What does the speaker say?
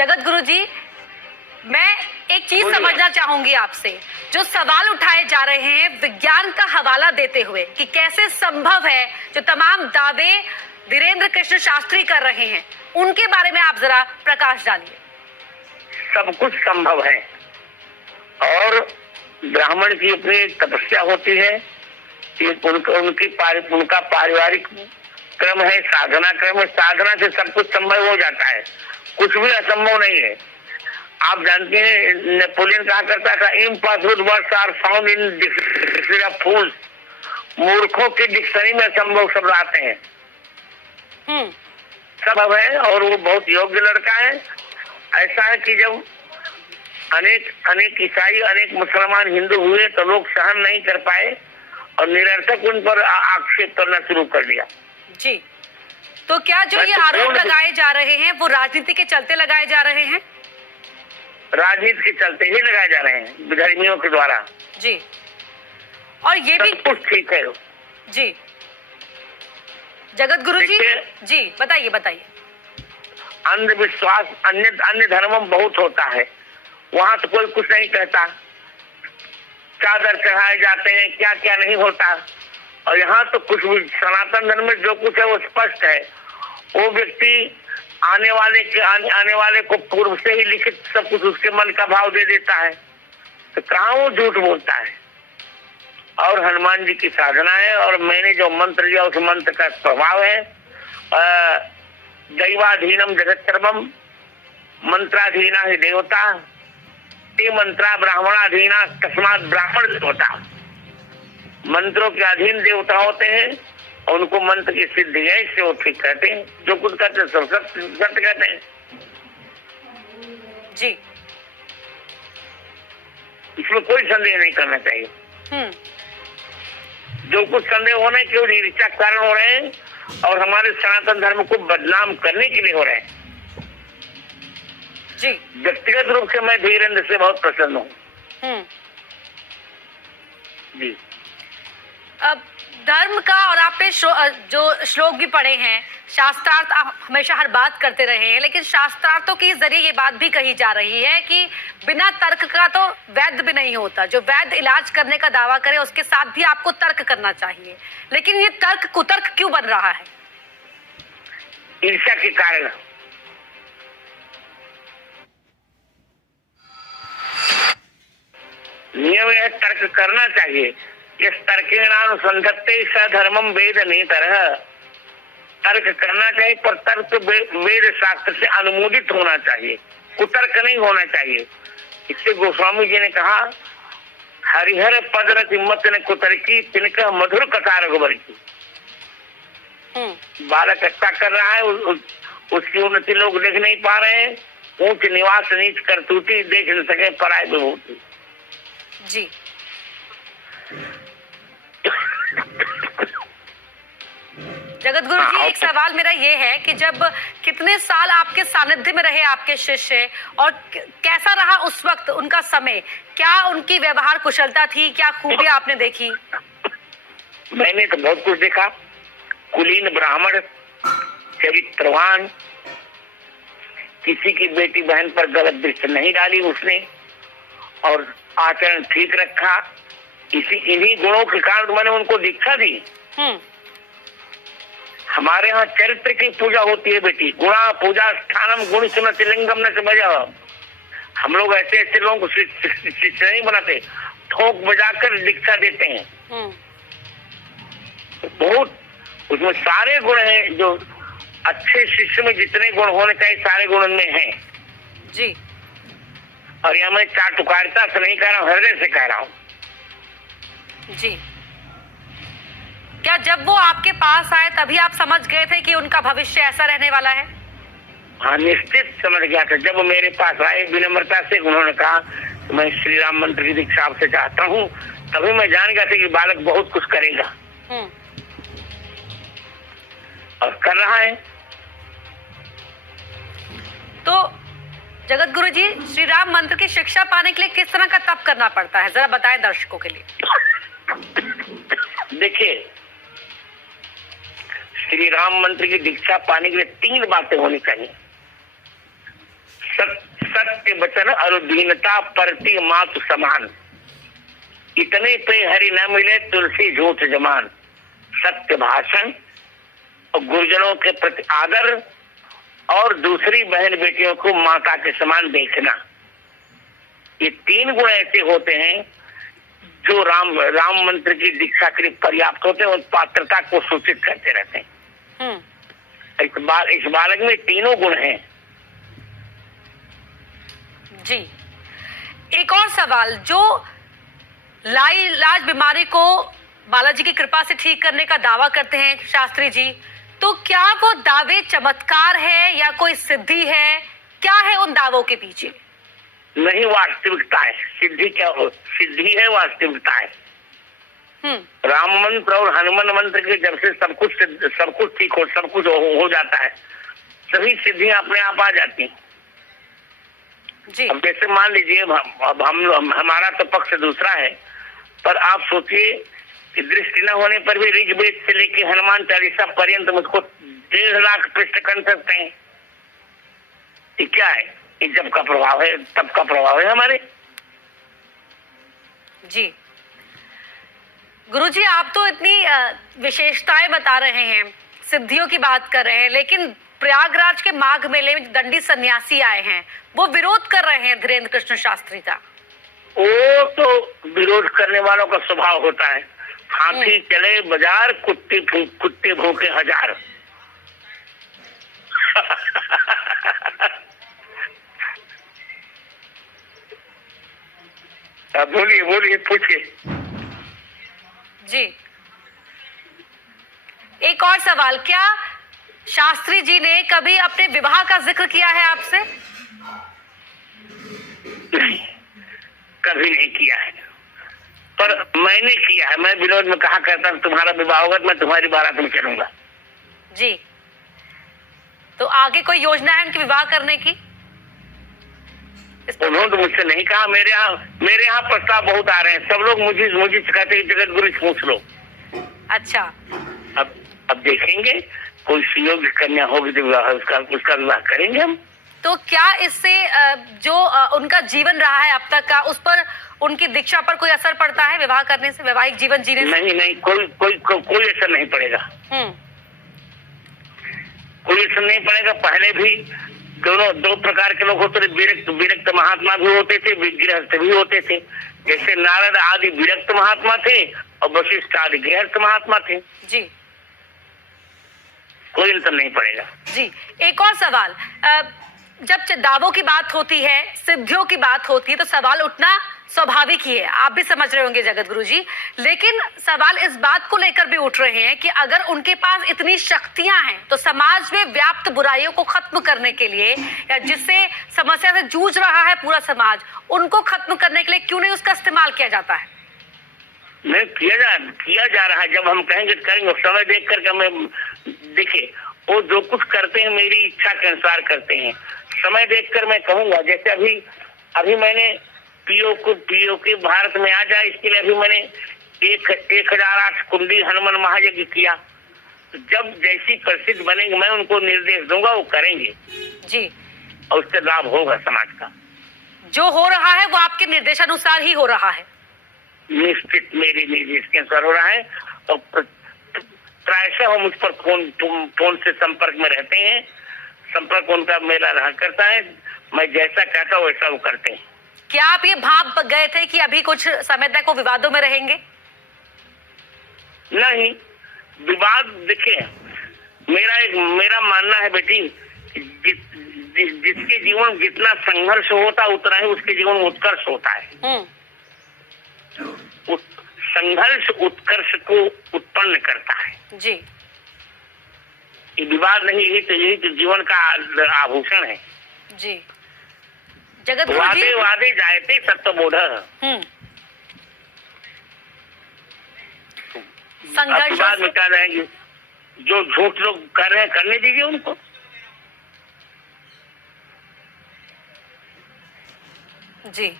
जगत गुरु जी, मैं एक चीज समझना चाहूंगी आपसे। जो सवाल उठाए जा रहे हैं विज्ञान का हवाला देते हुए कि कैसे संभव है जो तमाम दावे धीरेन्द्र कृष्ण शास्त्री कर रहे हैं, उनके बारे में आप जरा प्रकाश डालिए। सब कुछ संभव है और ब्राह्मण की अपनी तपस्या होती है, उनका पारिवारिक क्रम है, साधना क्रम है। साधना से सब कुछ संभव हो जाता है, कुछ भी असंभव नहीं है। आप जानते हैं नेपोलियन कहा करता था, impossible words are found in dictionary of fools. मूर्खों की डिक्शनरी में असंभव शब्द आते हैं। संभव है और वो बहुत योग्य लड़का है। ऐसा है कि जब अनेक ईसाई, अनेक मुसलमान, हिंदू हुए तो लोग सहन नहीं कर पाए और निरर्थक उन पर आक्षेप करना शुरू कर दिया। जी, तो क्या जो ये आरोप लगाए जा रहे हैं वो राजनीति के चलते लगाए जा रहे हैं? राजनीति के चलते ही लगाए जा रहे हैं, विधर्मियों के द्वारा। जी, और ये भी कुछ ठीक है। जी जगत गुरु जी बताइए। अंधविश्वास अन्य धर्मों में बहुत होता है, वहाँ तो कोई कुछ नहीं कहता। चादर चढ़ाए जाते हैं, क्या क्या नहीं होता। और यहाँ तो कुछ भी, सनातन धर्म में जो कुछ है वो स्पष्ट है। वो व्यक्ति आने वाले को पूर्व से ही लिखित सब कुछ उसके मन का भाव दे देता है, तो कहाँ वो झूठ बोलता है। और हनुमान जी की साधना है और मैंने जो मंत्र लिया उस मंत्र का प्रभाव है। दैवाधीनम जगत सर्वम मंत्राधीना ही देवता, ते मंत्रा ब्राह्मणाधीना तस्मात् ब्राह्मण देवता। मंत्रों के अधीन देवता होते हैं और उनको मंत्र की सिद्धि है, इससे वो ठीक कहते हैं। जो कुछ कहते हैं सब सत्य कहते हैं। जी, इसमें कोई संदेह नहीं करना चाहिए। जो कुछ संदेह होने के ऋचा कारण हो रहे हैं और हमारे सनातन धर्म को बदनाम करने के लिए हो रहे हैं। जी, व्यक्तिगत रूप से मैं धीरेन्द्र से बहुत प्रसन्न हूँ। जी, अब धर्म का, और आपने जो श्लोक भी पढ़े हैं, शास्त्रार्थ आप हमेशा हर बात करते रहे हैं, लेकिन शास्त्रार्थों के जरिए ये बात भी कही जा रही है कि बिना तर्क का तो वैद्य भी नहीं होता। जो वैद्य इलाज करने का दावा करे उसके साथ भी आपको तर्क करना चाहिए, लेकिन ये तर्क कुतर्क क्यों बन रहा है? ईर्ष्या के कारण। नियम यह तर्क करना चाहिए। इस तर्केणानुसंधत्ते स धर्मम वेद नेतरः। तर्क करना चाहिए, पर तर्क वेद शास्त्र से अनुमोदित होना चाहिए, कुतर्क नहीं होना चाहिए। इससे गोस्वामी जी ने कहा, हरिहर पद रति मत ने कुतर्की तिनका मधुर कथा रघुबर की। बालक अच्छा कर रहा है, उसकी उन्नति लोग देख नहीं पा रहे हैं। ऊंच निवास नीच करतूती, देख न सके पराय विभूति। जी, जगत गुरु जी, एक सवाल मेरा ये है कि जब कितने साल आपके सानिध्य में रहे आपके शिष्य, और कैसा रहा उस वक्त उनका समय? क्या उनकी व्यवहार कुशलता थी? क्या खूबियां आपने देखी? मैंने तो बहुत कुछ देखा। कुलीन ब्राह्मण, चरित्रवान, किसी की बेटी बहन पर गलत दृष्टि नहीं डाली उसने, और आचरण ठीक रखा। इन्हीं गुणों के कारण मैंने उनको दीक्षा दी। हमारे यहाँ चरित्र की पूजा होती है बेटी। गुणा पूजा स्थानम गुण सुनति लिंगम न समझ। हम लोग ऐसे लोगों को शिष्य नहीं बनाते, ठोक बजाकर दीक्षा देते हैं। बहुत उसमें सारे गुण हैं, जो अच्छे शिष्य में जितने गुण होने चाहिए सारे गुण उनमें हैं। जी, और यह मैं चाटुकारिता से नहीं कह रहा हूँ, हृदय से कह रहा हूँ। जी, क्या जब वो आपके पास आए तभी आप समझ गए थे कि उनका भविष्य ऐसा रहने वाला है? हाँ, निश्चित समझ गया था। जब मेरे पास आए विनम्रता से, उन्होंने कहा कि मैं श्री राम मंत्र की दीक्षा आपसे चाहता हूँ, तभी मैं जान गया था कि बालक बहुत कुछ करेगा और कर रहा है। तो जगत गुरु जी, श्री राम मंत्र की शिक्षा पाने के लिए किस तरह का तप करना पड़ता है, जरा बताएं दर्शकों के लिए। देखिए, श्री राम मंत्र की दीक्षा पाने के लिए 3 बातें होनी चाहिए। सत्य वचन और दीनता परति मातु समान। इतने पे हरि न मिले तुलसी झूठ जमान। सत्य भाषण और गुरुजनों के प्रति आदर और दूसरी बहन बेटियों को माता के समान देखना, ये 3 गुण ऐसे होते हैं जो राम मंत्र की दीक्षा के लिए पर्याप्त होते हैं और पात्रता को सूचित करते रहते हैं। इस बालक में तीनों गुण हैं। जी, एक और सवाल, जो लाइलाज बीमारी को बालाजी की कृपा से ठीक करने का दावा करते हैं शास्त्री जी, तो क्या वो दावे चमत्कार है या कोई सिद्धि है? क्या है उन दावों के पीछे? नहीं, वास्तविकता है। सिद्धि क्या हो? सिद्धि है, वास्तविकता है। राम मंत्र और हनुमान मंत्र के जब से सब कुछ ठीक हो, सब कुछ हो जाता है, सभी सिद्धियां अपने आप आ जाती हैं। जी। अब जैसे मान लीजिए, अब हमारा तो पक्ष दूसरा है, पर आप सोचिए कि दृष्टि न होने पर भी ऋग्वेद से लेके हनुमान चालीसा पर्यंत मुझको 1.5 लाख पृष्ठ कर सकते हैं। ये क्या है? ये जब का प्रभाव है, तब का प्रभाव है हमारे। जी गुरुजी, आप तो इतनी विशेषताएं बता रहे हैं, सिद्धियों की बात कर रहे हैं, लेकिन प्रयागराज के माघ मेले में दंडी सन्यासी आए हैं, वो विरोध कर रहे हैं धीरेन्द्र कृष्ण शास्त्री का। वो तो विरोध करने वालों का स्वभाव होता है। हाथी चले बाजार, कुत्ते भूखे हजार। बोलिए बोलिए, पूछिए। जी, एक और सवाल, क्या शास्त्री जी ने कभी अपने विवाह का जिक्र किया है आपसे? नहीं, कभी नहीं किया है, पर मैंने किया है। मैं विनोद में कहा करता हूँ, तुम्हारा विवाह होगा तो मैं तुम्हारी बारात में चलूंगा। जी, तो आगे कोई योजना है उनके विवाह करने की? उन्होंने तो मुझसे नहीं कहा। मेरे यहाँ प्रस्ताव बहुत आ रहे हैं। सब लोग मुझे कहते हैं जगत गुरु पूछ लो। अच्छा, अब देखेंगे, कोई सुयोग्य कन्या होगी तो उसका विवाह करेंगे हम। तो क्या इससे जो उनका जीवन रहा है अब तक का, उस पर, उनकी दीक्षा पर कोई असर पड़ता है विवाह करने से, वैवाहिक जीवन जीने से? नहीं, कोई असर नहीं पड़ेगा। कोई असर नहीं पड़ेगा। पहले भी दो प्रकार के लोग होते थे। विरक्त महात्मा भी होते थे, गृहस्थ भी होते थे। जैसे नारद आदि विरक्त महात्मा थे और वशिष्ठ आदि गृहस्थ महात्मा थे। जी, कोई अंतर नहीं पड़ेगा। जी, एक और सवाल, जब दावों की बात होती है, सिद्धियों की बात होती है, तो सवाल उठना स्वाभाविक ही है, आप भी समझ रहे होंगे जगत गुरु जी। लेकिन सवाल इस बात को लेकर भी उठ रहे हैं कि अगर उनके पास इतनी शक्तियां हैं, तो समाज में व्याप्त बुराइयों को खत्म करने के लिए, या जिससे समस्या से जूझ रहा है पूरा समाज, उनको खत्म करने के लिए क्यों नहीं उसका इस्तेमाल किया जाता है? नहीं, किया जा रहा है। जब हम कहेंगे करेंगे, समय देख करके हमें देखिए, वो जो कुछ करते हैं मेरी इच्छा के अनुसार करते हैं। समय देखकर मैं कहूंगा, जैसे अभी मैंने पीओ के भारत में आ जाए, इसके लिए अभी मैंने 1008 कुंडी हनुमान महायज्ञ किया। तो जब जैसी प्रसिद्ध बनेंगे, मैं उनको निर्देश दूंगा, वो करेंगे जी, और उससे लाभ होगा समाज का। जो हो रहा है वो आपके निर्देशानुसार ही हो रहा है? निश्चित मेरे निर्देश के अनुसार हो रहा है। और प्रायशः वो मुझ पर फोन से संपर्क में रहते हैं। संपर्क उनका मेरा रहा करता है। मैं जैसा कहता हूँ वैसा वो करते हैं। क्या आप ये भाप गए थे कि अभी कुछ समय तक वो विवादों में रहेंगे? नहीं, विवाद देखिए, मेरा मानना है बेटी, जिसके जीवन जितना संघर्ष होता है उतना ही उसके जीवन में उत्कर्ष होता है। संघर्ष उत्कर्ष को उत्पन्न करता है। जी, ये विवाद नहीं, यही तो जीवन का आभूषण है। जी, जगत गुरु जी, वादे जायते सत्यबोध। संघर्ष में क्या रहेंगे? जो झूठ लोग कर रहे हैं करने दीजिए उनको। जी।